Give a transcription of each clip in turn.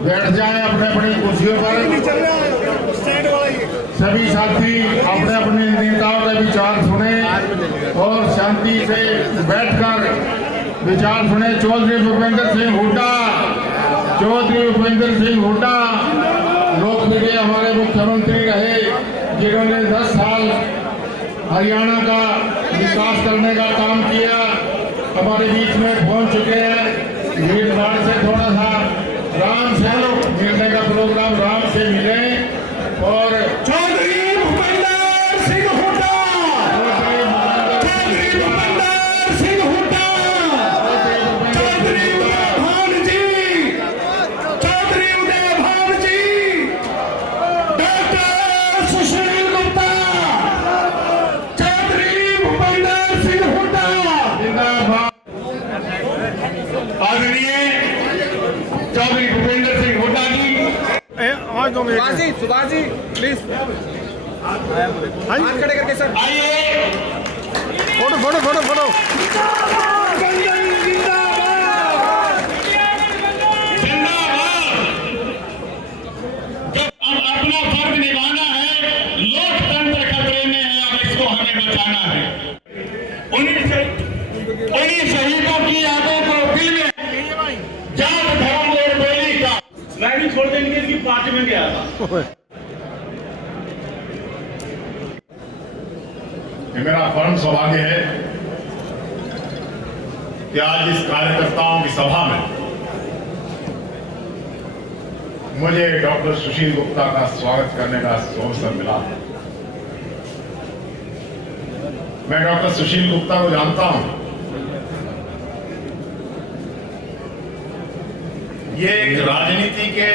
बैठ जाएं अपने अपनी कुर्सियों पर। सभी साथी अपने अपने नेताओं के विचार सुने और शांति से बैठकर विचार सुने। चौधरी भूपेंद्र सिंह हुड्डा, चौधरी भूपेंद्र सिंह हुड्डा लोकप्रिय हमारे मुख्यमंत्री रहे, जिन्होंने 10 साल हरियाणा का विकास करने का काम किया। हमारे बीच में पहुंच चुके हैं। भीड़ भाड़ से थोड़ा सा राम से मिलने का प्रोग्राम, राम से मिले। और चौधरी भूपेंद्र सिंह हुड्डा, चौधरी भूपेंद्र सिंह हुड्डा, चौधरी उदय भान जी, चौधरी उदय भान जी, डॉक्टर सुशील गुप्ता, चौधरी भूपेंद्र सिंह हुड्डा जिंदाबाद। आदरणीय चौधरी भूपेंद्र सिंह हुड्डा जी, सुभाष जी प्लीज हाथ खड़े करके सर आइए। फोटो फोटो फोटो फोटो जब अपना फर्ज निभाना है, लोकतंत्र खतरे में है, अब इसको हमें बचाना है। उन्हीं शहीदों की यादों को दिल में जात धर्म और बोली का लाइनिंग छोड़ देंगे। इसकी पार्टी में गया था। ये मेरा परम सौभाग्य है कि आज इस कार्यकर्ताओं की सभा में मुझे डॉक्टर सुशील गुप्ता का स्वागत करने का अवसर मिला। मैं डॉक्टर सुशील गुप्ता को जानता हूं। ये एक राजनीति के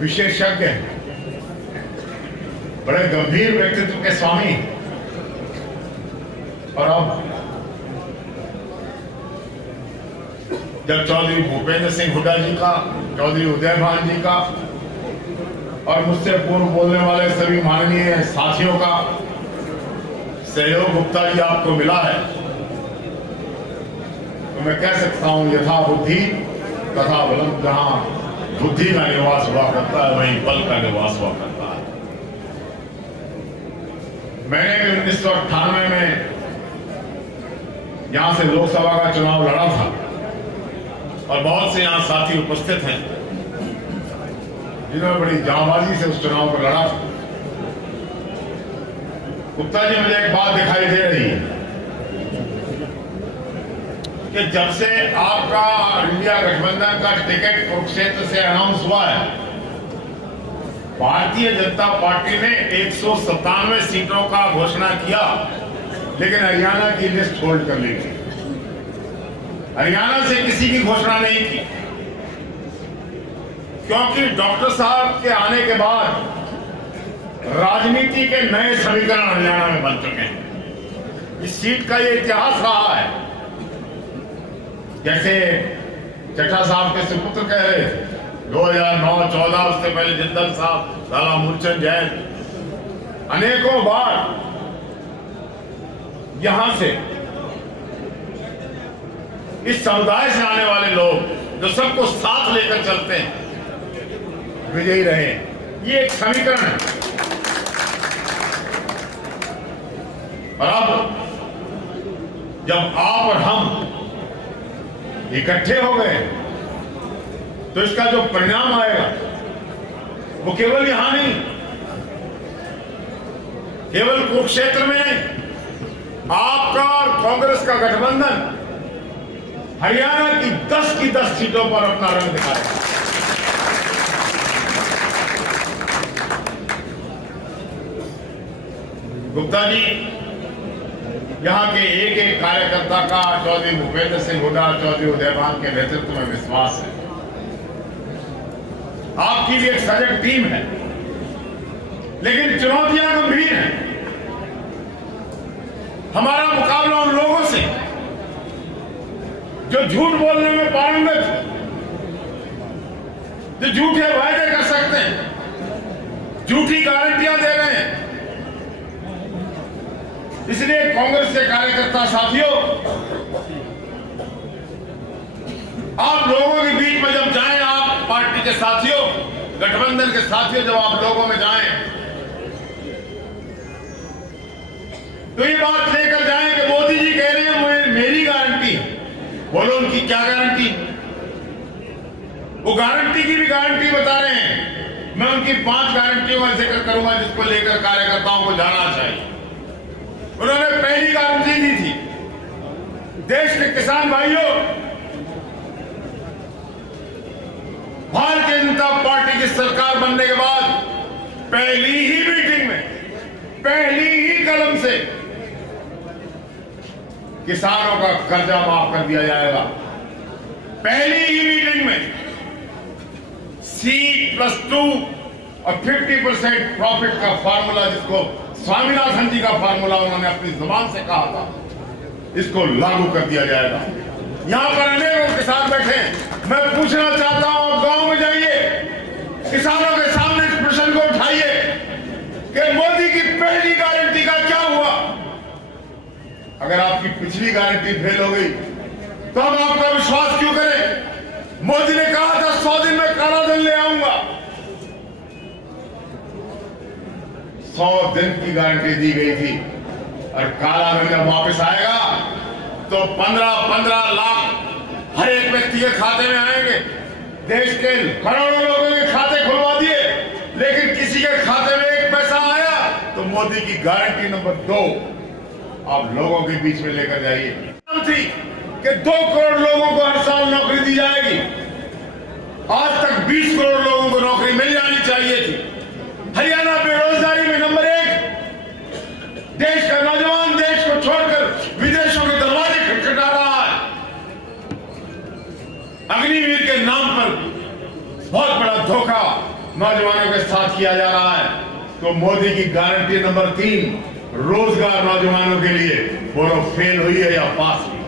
विशेषज्ञ हैं, बड़े गंभीर व्यक्तित्व के स्वामी। और अब जब चौधरी भूपेंद्र सिंह हुड्डा जी का, चौधरी उदय भान जी का और मुझसे पूर्व बोलने वाले सभी माननीय साथियों का सहयोग गुप्ता जी आपको मिला है, तो मैं कह सकता हूं यथा बुद्धि तथा बलम। जहां बुद्धि का निवास हुआ करता है, वहीं बल का निवास हुआ करता है। मैंने भी 1998 में यहां से लोकसभा का चुनाव लड़ा था और बहुत से यहां साथी उपस्थित हैं जिन्होंने बड़ी जांबाजी से उस चुनाव को लड़ा था। गुप्ता जी, मुझे एक बात दिखाई दे रही है कि जब से आपका इंडिया गठबंधन का टिकट कुरुक्षेत्र से अनाउंस हुआ है, भारतीय जनता पार्टी ने 197 सीटों का घोषणा किया, लेकिन हरियाणा की लिस्ट होल्ड कर ली थी। हरियाणा से किसी की घोषणा नहीं की, क्योंकि डॉक्टर साहब के आने के बाद राजनीति के नए समीकरण हरियाणा में बन चुके हैं। इस सीट का ये इतिहास रहा है। जैसे चड्ढा साहब के सुपुत्र कह रहे थे 2009-14, उससे पहले जिंदल साहब, लाला मूलचंद जैन, अनेकों बार यहां से इस समुदाय से आने वाले लोग जो सबको साथ लेकर चलते हैं, विजयी रहे। ये एक समीकरण है। और अब जब आप और हम इकट्ठे हो गए तो इसका जो परिणाम आएगा वो केवल यहां नहीं, केवल कुरुक्षेत्र में नहीं, आपका और कांग्रेस का गठबंधन हरियाणा की 10 की 10 सीटों पर अपना रंग दिखाएगा। गुप्ता जी, यहां के एक एक कार्यकर्ता का चौधरी भूपेंद्र सिंह हुड्डा, चौधरी उदय भान के नेतृत्व में विश्वास है। आपकी भी एक सजग टीम है, लेकिन चुनौतियां गंभीर हैं। हमारा मुकाबला उन लोगों से जो झूठ बोलने में पारंगत है, जो झूठे वायदे कर सकते हैं, झूठी गारंटियां दे रहे हैं। इसलिए कांग्रेस के कार्यकर्ता साथियों, आप लोगों के बीच में जब जाएं, आप पार्टी पार्टी के साथियों, गठबंधन के साथियों, जब आप लोगों में जाएं तो ये बात लेकर जाएं कि मोदी जी कह रहे हैं मेरी गारंटी है। बोलो उनकी क्या गारंटी? वो गारंटी की भी गारंटी बता रहे हैं। मैं उनकी 5 गारंटियों का जिक्र करूंगा जिसको लेकर कार्यकर्ताओं को जाना चाहिए। उन्होंने पहली गारंटी दी थी, देश के किसान भाइयों, भारतीय जनता पार्टी की सरकार बनने के बाद पहली ही मीटिंग में, पहली ही कलम से किसानों का कर्जा माफ कर दिया जाएगा। पहली ही मीटिंग में C+2 और 50% प्रॉफिट का फार्मूला, जिसको स्वामीनाथन जी का फार्मूला उन्होंने अपनी जुबान से कहा था, इसको लागू कर दिया जाएगा। यहां पर अनेकों किसान बैठे हैं। मैं पूछना चाहता हूं, आप गांव में जाइए, किसानों के सामने इस प्रश्न को उठाइए कि मोदी की पहली गारंटी का क्या हुआ। अगर आपकी पिछली गारंटी फेल हो गई तो हम आपका विश्वास क्यों करें? मोदी ने कहा था 100 दिन में काला धन ले आऊंगा। 100 दिन की गारंटी दी गई थी और काला धन जब वापस आएगा तो 15-15 लाख हर एक व्यक्ति के खाते में आएंगे। देश के करोड़ों लोगों के खाते खुलवा दिए, लेकिन किसी के खाते में 1 पैसा आया तो मोदी की गारंटी नंबर 2 आप लोगों के बीच में लेकर जाइए थी कि 2 करोड़ लोगों को हर साल नौकरी दी जाएगी। आज तक 20 करोड़ लोगों को नौकरी मिल जानी चाहिए थी। हरियाणा बेरोजगारी में नंबर 1। देश का नौजवान देश को छोड़कर विदेशों के दरवाजे खटखटा रहा है। अग्निवीर के नाम पर बहुत बड़ा धोखा नौजवानों के साथ किया जा रहा है। तो मोदी की गारंटी नंबर 3, रोजगार नौजवानों के लिए, बोलो फेल हुई है या पास हुई?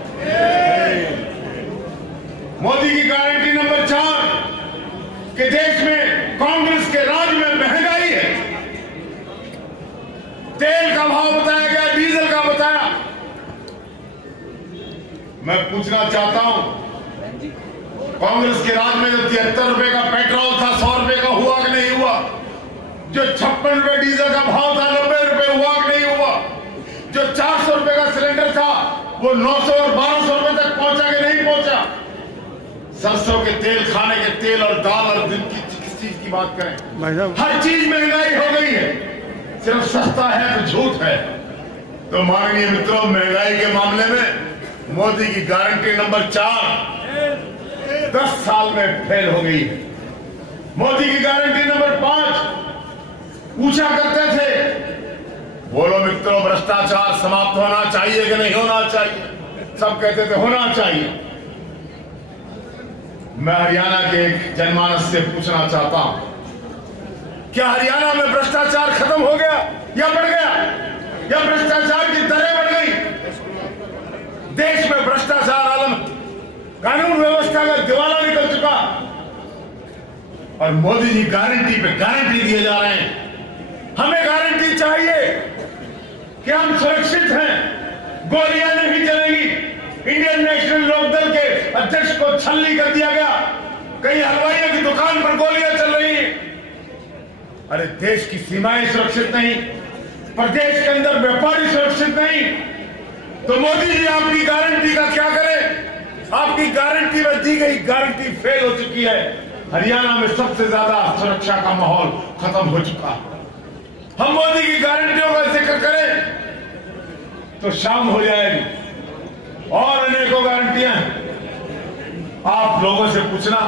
मोदी की गारंटी नंबर 4 कि देश में कांग्रेस के राज में महंगाई है। तेल का भाव बताया गया, डीजल का बताया। मैं पूछना चाहता हूं, कांग्रेस के राज में जो 73 रुपए का पेट्रोल था 100 रुपए का हुआ कि नहीं हुआ? जो 56 रुपए डीजल का भाव था 90 रुपए हुआ कि नहीं हुआ? जो 400 रुपए का सिलेंडर था वो 900 और 1200 रुपए तक पहुंचा कि नहीं पहुंचा? सरसों के तेल, खाने के तेल और दाल और दिन की किस चीज की बात करें, हर चीज महंगाई हो गई है। सिर्फ सस्ता है तो झूठ है। तो माननीय मित्रों, महंगाई के मामले में मोदी की गारंटी नंबर 4 10 साल में फेल हो गई है। मोदी की गारंटी नंबर 5 पूछा करते थे, बोलो मित्रों, भ्रष्टाचार समाप्त होना चाहिए कि नहीं होना चाहिए? सब कहते थे होना चाहिए। मैं हरियाणा के एक जनमानस से पूछना चाहता हूं, क्या हरियाणा में भ्रष्टाचार खत्म हो गया या बढ़ गया, या भ्रष्टाचार की दरें बढ़ गई? देश में भ्रष्टाचार आलम, कानून व्यवस्था का दिवाला निकल चुका और मोदी जी गारंटी पे गारंटी दिए जा रहे हैं। हमें गारंटी चाहिए कि हम सुरक्षित हैं, गोलियां नहीं चलेंगी। इंडियन नेशनल लोकदल के अध्यक्ष को छलनी कर दिया गया, कई हलवाइयों की दुकान पर गोलियां चल रही हैं। अरे देश की सीमाएं सुरक्षित नहीं, प्रदेश के अंदर व्यापारी सुरक्षित नहीं, तो मोदी जी आपकी गारंटी का क्या करें? आपकी गारंटी में दी गई गारंटी फेल हो चुकी है। हरियाणा में सबसे ज्यादा सुरक्षा का माहौल खत्म हो चुका है। हम मोदी की गारंटियों का जिक्र करें तो शाम हो जाएगी। और अनेकों गारंटियां हैं। आप लोगों से पूछना,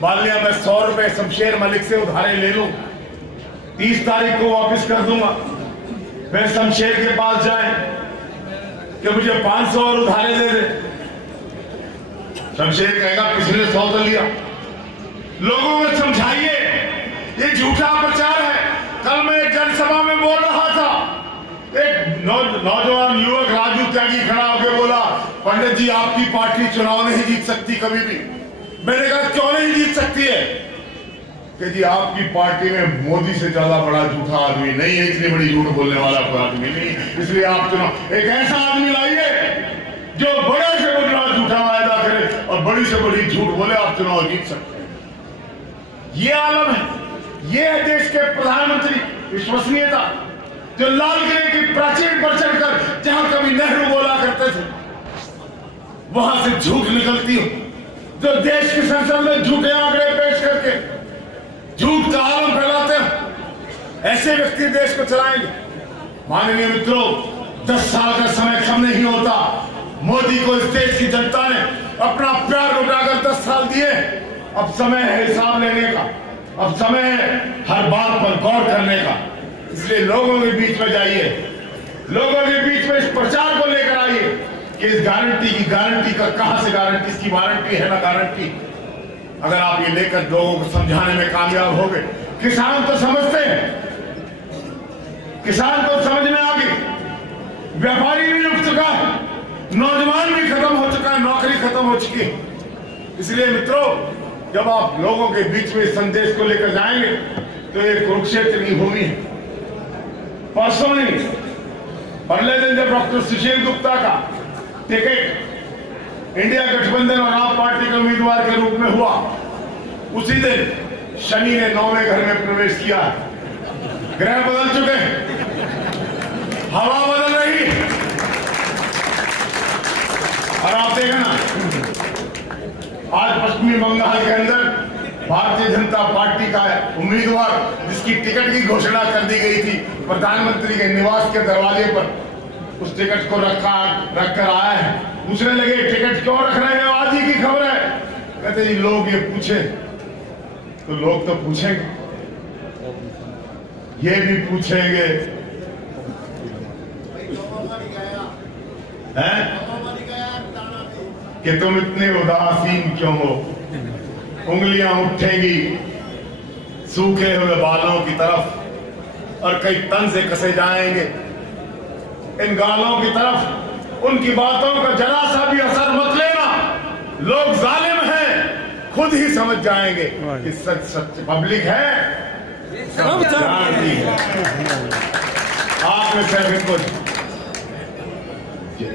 मान लिया मैं 100 रुपए शमशेर मलिक से उधारे ले लूं, 30 तारीख को वापस कर दूंगा। मैं शमशेर के पास जाए कि मुझे 500 और उधारे दे दे। शमशेर कहेगा पिछले 100 तो लिया। लोगों को समझाइए, ये झूठा प्रचार है। कल मैं एक जनसभा में बोल रहा था, एक नौजवान युवक राजू त्यागी खड़ा होकर बोला, पंडित जी आपकी पार्टी चुनाव नहीं जीत सकती कभी भी। मैंने कहा क्यों नहीं जीत सकती है? कि जी आपकी पार्टी में मोदी से ज्यादा बड़ा झूठा आदमी नहीं है, इतनी बड़ी झूठ बोलने वाला कोई आदमी नहीं, इसलिए आप चुनाव एक ऐसा आदमी लाइए जो बड़े से बड़ा झूठा वायदा करे और बड़ी से बड़ी झूठ बोले, आप चुनाव जीत सकते हैं। ये आलम है, ये है देश के प्रधानमंत्री विश्वसनीयता, जो लाल किले की प्राचीर पर चढ़कर जहां कभी नेहरू बोला करते थे वहां से झूठ निकलती हो, जो देश की संसद में झूठे आंकड़े पेश करके झूठ का आलम फैलाते हो, ऐसे व्यक्ति देश को चलाएंगे। माननीय मित्रों, 10 साल का समय कम नहीं होता। मोदी को इस देश की जनता ने अपना प्यार लुटाकर 10 साल दिए। अब समय है हिसाब लेने का, अब समय है हर बात पर गौर करने का। इसलिए लोगों के बीच में जाइए, लोगों के बीच में इस प्रचार को लेकर आइए कि इस गारंटी का कहां से गारंटी, इसकी वारंटी है ना गारंटी। अगर आप ये लेकर लोगों को समझाने में कामयाब हो गए, किसान तो समझते हैं, किसान तो समझ में आ गई, व्यापारी भी रुक चुका है, नौजवान भी खत्म हो चुका है, नौकरी खत्म हो चुकी है। इसलिए मित्रों, जब आप लोगों के बीच में इस संदेश को लेकर जाएंगे तो ये कुरुक्षेत्र की भूमि है। परसों ही पहले दिन जब डॉक्टर सुशील गुप्ता का टिकट इंडिया गठबंधन और आप पार्टी के उम्मीदवार के रूप में हुआ, उसी दिन शनि ने 9वें घर में प्रवेश किया। ग्रह बदल चुके हैं, हवा बदल रही है। और आप देखें ना, आज पश्चिमी बंगाल के अंदर भारतीय जनता पार्टी का उम्मीदवार जिसकी टिकट की घोषणा कर दी गई थी प्रधानमंत्री के निवास के दरवाजे पर, उस टिकट को रखकर आया है। पूछने लगे टिकट क्यों रख रहे हैं, आज ही की खबर है। कहते जी लोग ये पूछे तो लोग तो पूछेंगे, ये भी पूछेंगे हैं कि तुम इतने उदासीन क्यों हो। उंगलियां उठेंगी सूखे हुए बालों की तरफ और कई तन से कसे जाएंगे इन गालों की तरफ। उनकी बातों का जरा सा भी असर मत लेना, लोग जालिम हैं, खुद ही समझ जाएंगे कि सच पब्लिक है, जानती है। आपने सिर्फ इनको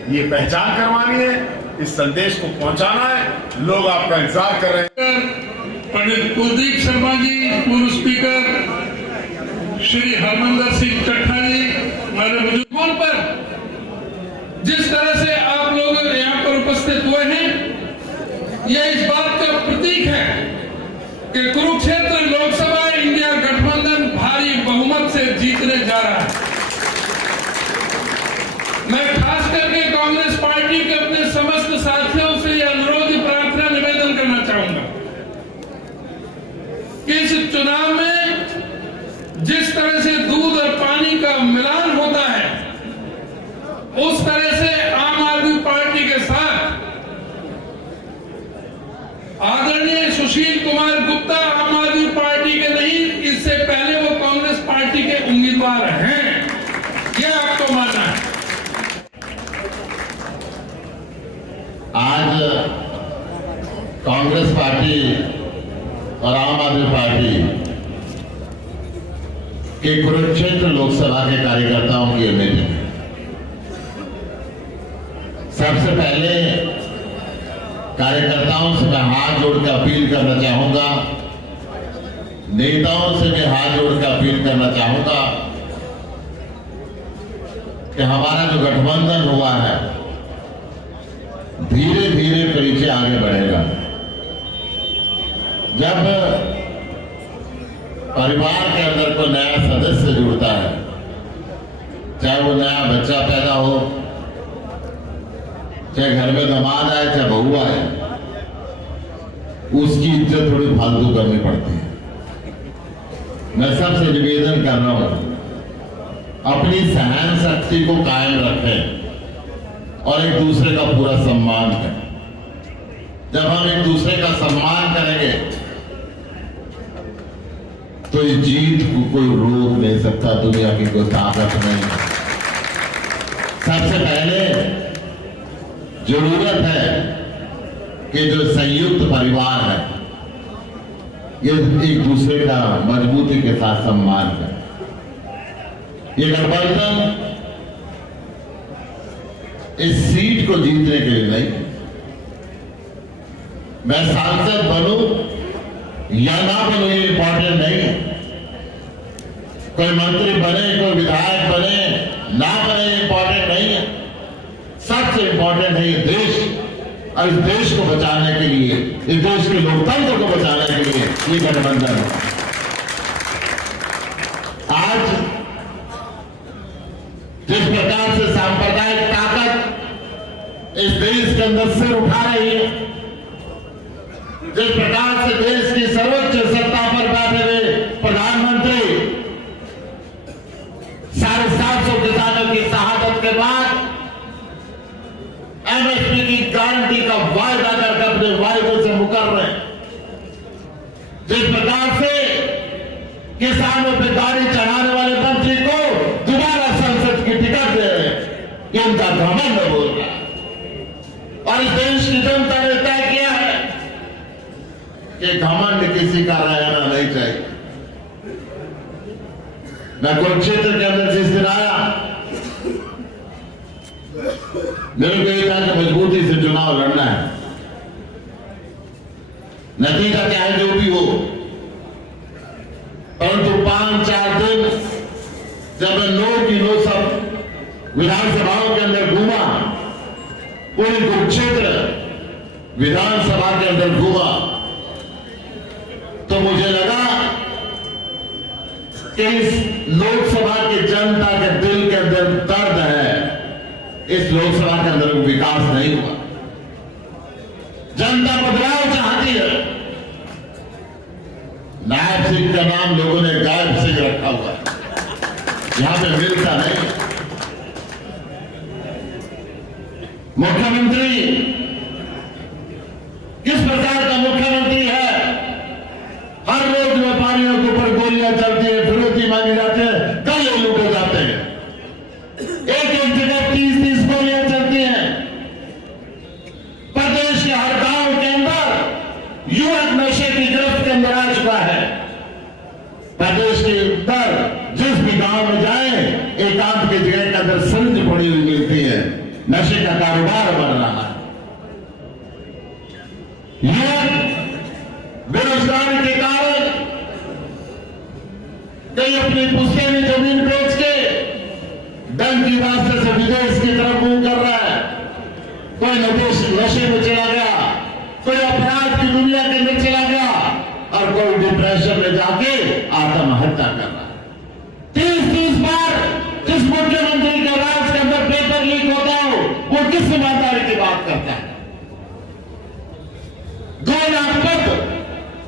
ये पहचान करवानी है, इस संदेश को पहुंचाना है। लोग आपका इंतजार कर रहे हैं। पंडित कुलदीप शर्मा जी, पूर्व स्पीकर श्री हरमंदर सिंह चट्टा जी, हमारे बुजुर्गों पर जिस तरह से आप लोग यहाँ पर उपस्थित हुए हैं, यह इस बात का प्रतीक है कि कुरुक्षेत्र लोकसभा इंडिया गठबंधन भारी बहुमत से जीतने जा रहा है। मैं खास करके कांग्रेस पार्टी के अपने समस्त साथियों से यह अनुरोध प्रार्थना निवेदन करना चाहूंगा कि इस चुनाव में जिस तरह से दूध और पानी का मिलान होता है, उस तरह से आम आदमी पार्टी के साथ आदरणीय सुशील कुमार गुप्ता आम आदमी पार्टी के नहीं, इससे पहले वो कांग्रेस पार्टी के उम्मीदवार हैं, यह आपको मानना है। आज कांग्रेस पार्टी और आम आदमी पार्टी के कुरुक्षेत्र लोकसभा के कार्यकर्ताओं की मीटिंग है। सबसे पहले कार्यकर्ताओं से मैं हाथ जोड़कर अपील करना चाहूंगा, नेताओं से मैं हाथ जोड़कर अपील करना चाहूंगा कि हमारा जो गठबंधन हुआ है धीरे धीरे पीछे आगे बढ़ेगा। जब परिवार के अंदर कोई नया सदस्य जुड़ता है, चाहे वो नया बच्चा पैदा हो, चाहे घर में दामाद आए, चाहे बहू आए, उसकी इज्जत थोड़ी फालतू करनी पड़ती है। मैं सबसे निवेदन कर रहा हूं, अपनी सहन शक्ति को कायम रखें और एक दूसरे का पूरा सम्मान करें। जब हम एक दूसरे का सम्मान करेंगे तो इस जीत को कोई रोक नहीं सकता, दुनिया की कोई ताकत नहीं। सबसे पहले जरूरत है कि जो संयुक्त परिवार है ये एक दूसरे का मजबूती के साथ सम्मान करे। ये गठबंधन इस सीट को जीतने के लिए नहीं, मैं सांसद बनूं या ना बनो ये इंपॉर्टेंट नहीं है। कोई मंत्री बने, कोई विधायक बने, ना बने, इंपॉर्टेंट नहीं है। सबसे इंपॉर्टेंट है ये देश, और इस देश को बचाने के लिए, इस देश के लोकतंत्र को बचाने के लिए ये गठबंधन है। आज जिस प्रकार से सांप्रदायिक ताकत इस देश के अंदर सिर उठा रही है, जिस प्रकार से देश की सर्वोच्च सत्ता पर बैठे हुए प्रधानमंत्री 750 किसानों की शहादत के बाद एमएसपी की गारंटी का वायदा करके अपने वायदे से मुकर रहे हैं, जिस प्रकार से किसानों पर गाड़ी चढ़ाने वाले मंत्री को दोबारा संसद की टिकट दे रहे हैं, ये उनका घमंड बोल रहा है। और इस देश की जनता ने तय किया है कि घमंड किसी का रहना नहीं चाहिए। मैं कुरुक्षेत्र के अंदर जिस दिन आया, मेरे को ये था कि मजबूती से चुनाव लड़ना है, नतीजा चाहे जो भी हो। परंतु 5-4 दिन जब मैं नो की नो सब विधानसभाओं के अंदर घूमा, पूरे कुरुक्षेत्र विधानसभा के अंदर घूमा, तो मुझे लगा कि इस लोकसभा की जनता के दिल के अंदर दर्द है, इस लोकसभा के अंदर विकास नहीं हुआ। जनता बदलाव चाहती है। नायब सिंह का नाम लोगों ने गायब सिंह रखा हुआ है, यहां पे मिलता नहीं। मुख्यमंत्री किस प्रकार का मुख्यमंत्री है? हर रोज व्यापारियों के ऊपर गोलियां चलती है, फिरौती मांगे जाते हैं, गले लूटे जाते हैं, एक जगह 30-30 गोलियां चलती हैं। प्रदेश के हर गांव के अंदर युवक नशे की गिरफ्त के अंदर आ चुका है। प्रदेश के अंदर जिस भी गांव में जाए, एकांत की जगह के अंदर सिरिंज पड़ी हुई मिलती है, नशे का कारोबार बढ़ रहा है। युवक बेरोजगारी के कारण कई अपनी पुश्तैनी जमीन बेच के धन की रास्ते से विदेश की तरफ मुंह कर रहा है। कोई नशे में चला गया, कोई अपराध की दुनिया के अंदर चला गया, और कोई डिप्रेशन में जाके आत्महत्या कर रहा है। 30-30 बार जिस मुख्यमंत्री के राज के अंदर पेपर लीक होता हो, वो किस ईमानदारी की बात करता है? 2 लाख पद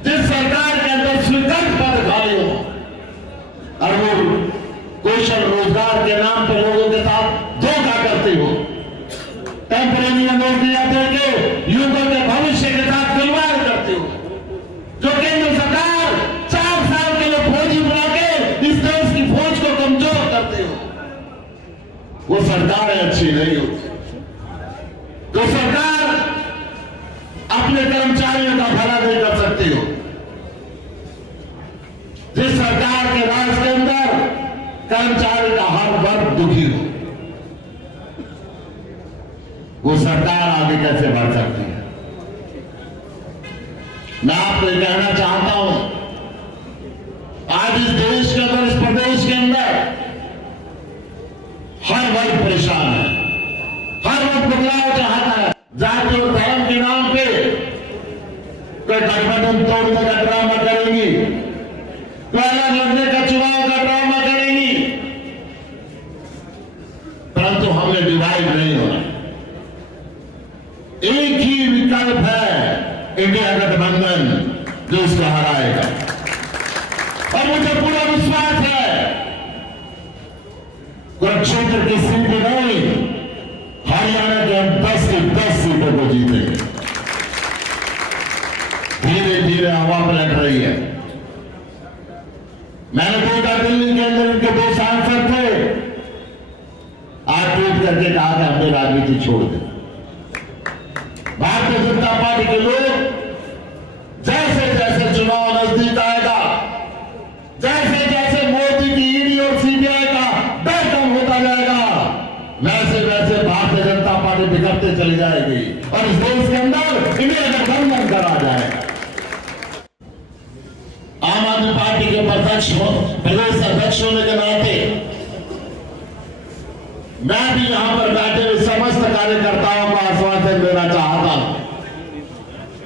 जिस सरकार के अंदर स्वीकृत पद खाली हो, और वो कौशल रोजगार के नाम पर लोगों के साथ धोखा करती हो, टेम्परेरी नौकरियां देके युवकों के भविष्य के साथ खिलवाड़ करती हो, जो केंद्र सरकार 4 साल के लिए फौजी बना के इस देश की फौज को कमजोर करती हो, वो सरकारें अच्छी नहीं होती। तो सरकार अपने कर्मचारियों का भला नहीं कर सकती हो। जिस सरकार के राज के अंदर कर्मचारी का हर वर्ग दुखी हो, वो सरकार आगे कैसे बढ़ सकती है? मैं आपको ये कहना चाहता हूं, आज इस देश के अंदर, इस प्रदेश के अंदर हर वर्ग परेशान है, हर वर्ग बदलाव चाहता है। जाति और धर्म के नाम पे कोई गठबंधन तोड़ने का ड्रामा करेगी, कोई अलग लड़ने का चुनाव का ड्रामा करेगी, परंतु हमने डिवाइड नहीं होना। एक ही विकल्प है, इंडिया गठबंधन, जो इसको हराएगा। और मुझे पूरा विश्वास है कुरुक्षेत्र की सीट नहीं, हरियाणा के 10 से 10 सीटों को जीतेंगे। धीरे धीरे हवा पलट रही है। मैंने देखा दिल्ली के अंदर उनके 2 सांसद थे, आज ट्वीट करके कहा कि हमने राजनीति छोड़ दी। भारतीय जनता पार्टी के लोग जैसे जैसे चुनाव नजदीक आएगा, जैसे जैसे मोदी की ईडी और सीबीआई का डर कम होता जाएगा, वैसे वैसे भारतीय जनता पार्टी बिगड़ते चली जाएगी और इस देश के अंदर इंडिया गठबंधन करा जाएगा। पार्टी के प्रदेश अध्यक्ष होने के नाते मैं भी यहां पर बैठे हुए समस्त कार्यकर्ताओं को आश्वासन देना चाहता हूं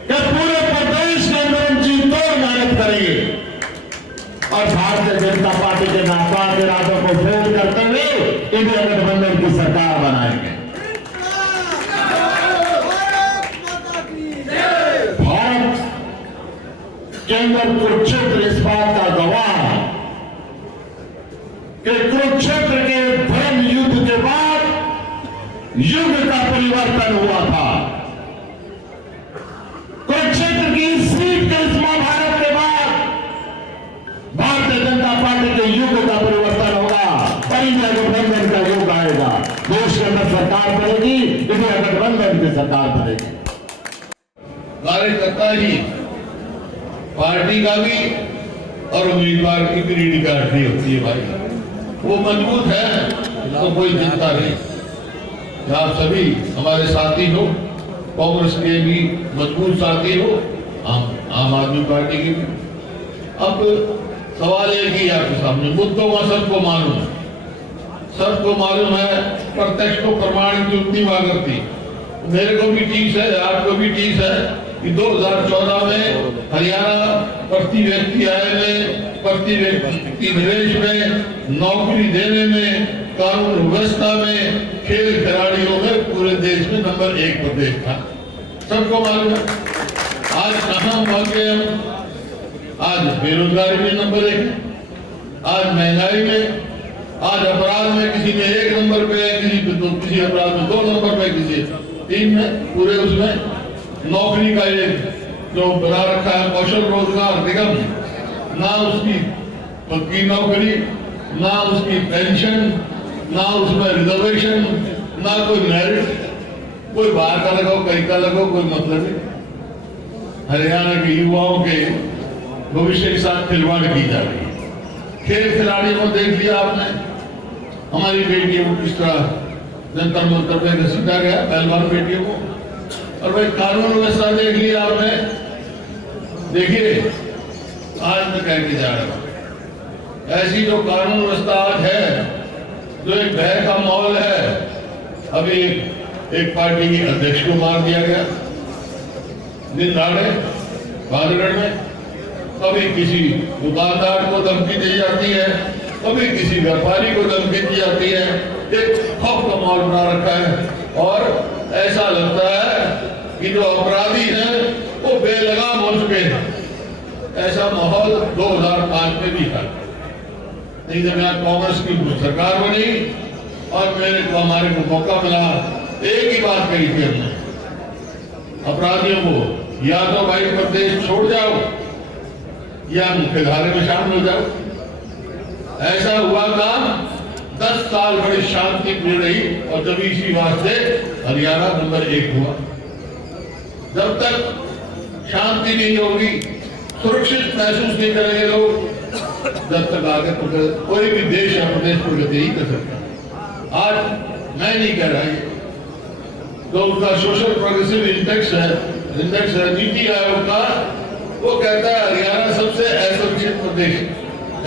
कि पूरे प्रदेश के अंदर हम जी तोड़ मेहनत करेंगे और भारतीय जनता पार्टी के नापाक इरादों को फेल करते हुए इंडिया गठबंधन की सरकार बनाएंगे। भारत के अंदर कुरुक्षेत्र इस बात का गवाह है कि कुरुक्षेत्र के धर्म युद्ध के बाद युग का परिवर्तन हुआ था। कुरुक्षेत्र की सीट के इस महाभारत के बाद भारतीय जनता पार्टी के युग का परिवर्तन होगा और इंडिया गठबंधन का युग आएगा। देश के अंदर सरकार बनेगी, इंडिया गठबंधन की सरकार बनेगी। कार्यकर्ता ही पार्टी का भी और उम्मीदवार की भी रीढ़ी का हड्डी होती है भाई। वो मजबूत है तो कोई चिंता नहीं। आप सभी हमारे साथी हो, कांग्रेस के भी मजबूत साथी हो, आम आदमी पार्टी के भी। अब सवाल है कि आपके सामने मुद्दों का सबको मालूम है, प्रत्यक्ष को प्रमाणित युक्ति हुआ करती। मेरे को भी ठीक है, आपको भी ठीक है कि 2014 में हरियाणा प्रति व्यक्ति आय में, प्रति व्यक्ति निवेश में, नौकरी देने में, कानून व्यवस्था में, खेल खिलाड़ियों में पूरे देश में नंबर 1 प्रदेश था। सबको मालूम है। आज कहां पहुंचे हम? आज बेरोजगारी में नंबर 1, आज महंगाई में, आज अपराध में किसी में 1 नंबर पे है, किसी अपराध में 2 नंबर पे, किसी 3 में, पूरे उसमें नौकरी का एक जो बना रखा है कौशल रोजगार निगम, ना उसकी पक्की नौकरी, ना उसकी पेंशन, ना उसमें रिजर्वेशन, ना कोई मेरिट, कोई बाहर का लगाओ कहीं का लगाओ, कोई मतलब नहीं। हरियाणा के युवाओं के भविष्य के साथ खिलवाड़ की जा रही है। खेल खिलाड़ियों को देख लिया आपने, हमारी बेटियों को किस तरह जंतर मंतर में घसीटा गया, पहलवान बेटियों को। और भाई कानून व्यवस्था देख लिया आपने। देखिए आज मैं कह के जा रहा हूं, ऐसी जो कानून व्यवस्था आज है, जो एक भय का माहौल है। अभी एक पार्टी के अध्यक्ष को मार दिया गया दिन दहाड़े बादगढ़ में। कभी किसी दुकानदार को धमकी दी जाती है, कभी किसी व्यापारी को धमकी दी जाती है। एक खौफ का माहौल बना रखा है और ऐसा लगता है कि जो अपराधी हैं वो बेलगाम हो चुके हैं। ऐसा माहौल 2005 में भी था। नहीं जब यहाँ कांग्रेस की सरकार बनी और हमारे को मौका मिला, एक ही बात कही थी हमने, अपराधियों को या तो भाई प्रदेश छोड़ जाओ या मुख्यधारा में शामिल हो जाओ। ऐसा हुआ काम 10 साल बड़ी शांति मिल रही और जब इसी वास्ते हरियाणा नंबर 1 हुआ। जब तक शांति नहीं होगी, सुरक्षित महसूस नहीं करेंगे लोग, जब तक आगे कोई भी देश या प्रदेश प्रगति नहीं कर सकता। आज मैं नहीं कह रहा, तो उनका सोशल प्रोग्रेसिव इंडेक्स है नीति आयोग का, वो कहता है हरियाणा सबसे असुरक्षित प्रदेश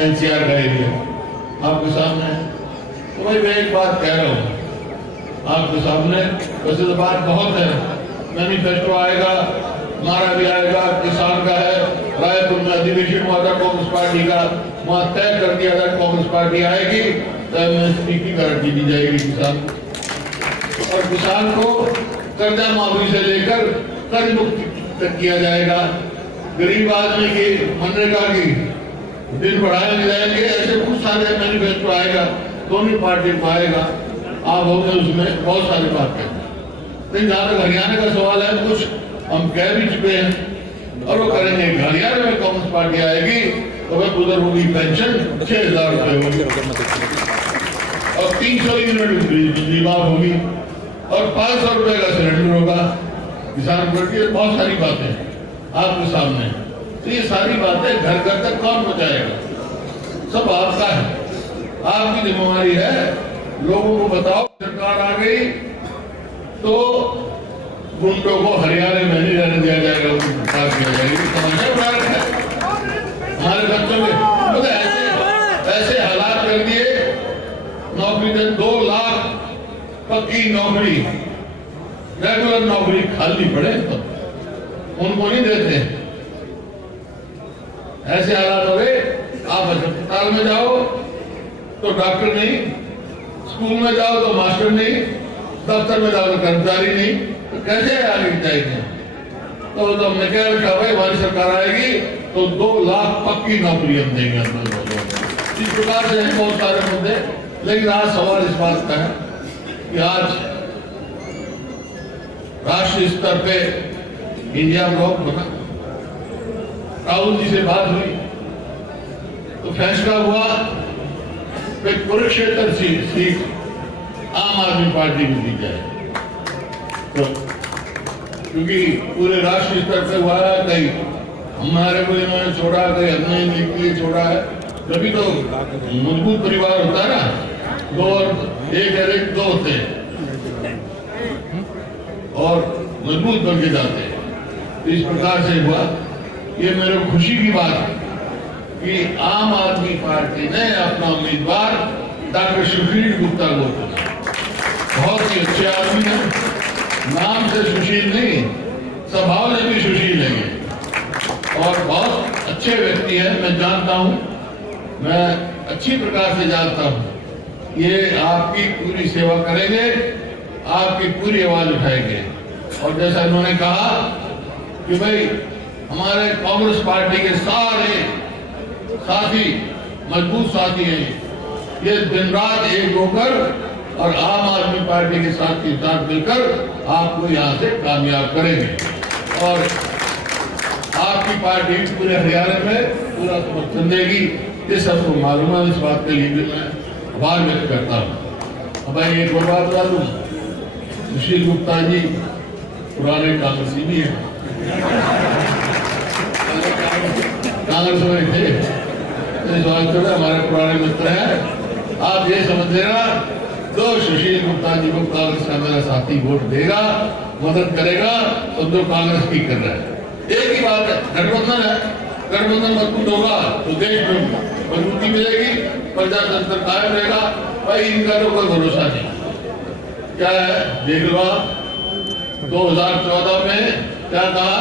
एनसीआर का एरिया आपके सामने है। तो भाई मैं एक बात कह रहा हूँ आपके सामने, वैसे तो बात बहुत है, मैनिफेस्टो आएगा, हमारा भी आएगा, किसान का है, रायपुर में अधिवेशन हुआ था कांग्रेस पार्टी का, वहां तय कर दिया था कांग्रेस पार्टी आएगी तो एमएसपी की गारंटी दी जाएगी किसान को, और किसान को कर्जा माफी से लेकर कर्ज मुक्ति तक किया जाएगा। गरीब आदमी की मनरेगा की दिन बढ़ाए जाएंगे। ऐसे कुछ सारे मैनिफेस्टो आएगा, दोनों पार्टी को आएगा, आप होंगे उसमें बहुत सारी बातें। लेकिन जहाँ तक हरियाणा का सवाल है, कुछ हम कह भी चुके हैं और वो करेंगे। हरियाणा में कांग्रेस पार्टी आएगी तो वह उधर होगी पेंशन 6,000 रुपए होगी और 300 यूनिट बिजली माफ होगी और 500 रुपए का सिलेंडर होगा। किसान के बहुत सारी बातें आपके सामने, तो ये सारी बातें घर घर तक कौन पहुंचाएगा? सब आपका है, आपकी जिम्मेवारी है। लोगों को बताओ सरकार आ गई तो गुंडों को हरियाणा में नहीं रहने दिया जाएगा, उनको किया जाएगी। समझ में आ रहा है हमारे बच्चों के नौकरी दे, 2 लाख पक्की नौकरी, रेगुलर नौकरी खाली पड़े तो उनको नहीं देते। ऐसे हालात हो गए, आप अस्पताल में जाओ तो डॉक्टर नहीं, स्कूल में जाओ तो मास्टर नहीं, दफ्तर में जाओ तो कर्मचारी नहीं, तो कैसे आगे जाएंगे? तो हमने कह रखा भाई हमारी सरकार आएगी तो 2 लाख पक्की नौकरी हम देंगे अंदर लोगों को। इस प्रकार से बहुत सारे मुद्दे, लेकिन आज सवाल इस बात का है कि आज राष्ट्रीय स्तर पे इंडिया ब्लॉक बना, राहुल जी से बात हुई तो फैसला हुआ कि कुरुक्षेत्र सीट आम आदमी पार्टी को दी जाए। तो क्योंकि पूरे राष्ट्रीय स्तर पे हुआ है, कहीं हमारे को इन्होंने छोड़ा, कहीं हमने इनके लिए छोड़ा है, तभी तो मजबूत परिवार होता है ना, 2 और 1 2 होते हैं और मजबूत बन के जाते हैं। तो इस प्रकार से हुआ, ये मेरे खुशी की बात है कि आम आदमी पार्टी ने अपना उम्मीदवार डॉक्टर सुशील गुप्ता को, बहुत ही अच्छे आदमी है, नाम से सुशील नहीं, स्वभाव से भी सुशील है और बहुत अच्छे व्यक्ति है। मैं जानता हूं, मैं अच्छी प्रकार से जानता हूं, ये आपकी पूरी सेवा करेंगे, आपकी पूरी आवाज उठाएंगे। और जैसा इन्होंने कहा कि भाई हमारे कांग्रेस पार्टी के सारे साथी मजबूत साथी हैं, ये दिन रात एक होकर और आम आदमी पार्टी के साथ मिलकर आपको यहाँ से कामयाब करेंगे। और आपकी पार्टी पूरे हरियाणा में पूरा समर्थन देगी, ये सबको मालूम है। इस बात के लिए भी मैं आभार व्यक्त करता हूँ। भाई एक और बात बता दूं, सुशील गुप्ता जी पुराने कांग्रेसी भी हैं, कांग्रेस में थे, इस बात से हमारे पुराने मित्र हैं। आप ये समझ लेना, तो सुशील गुप्ता जी को कांग्रेस का मेरा साथी वोट देगा, मदद करेगा, तो जो कांग्रेस की कर रहा है। एक ही बात है, गठबंधन है, गठबंधन मजबूत होगा तो देश में मजबूती मिलेगी, प्रजातंत्र कायम रहेगा। भाई इनका तो कोई भरोसा नहीं। क्या है, देख लो 2014 में क्या कहा,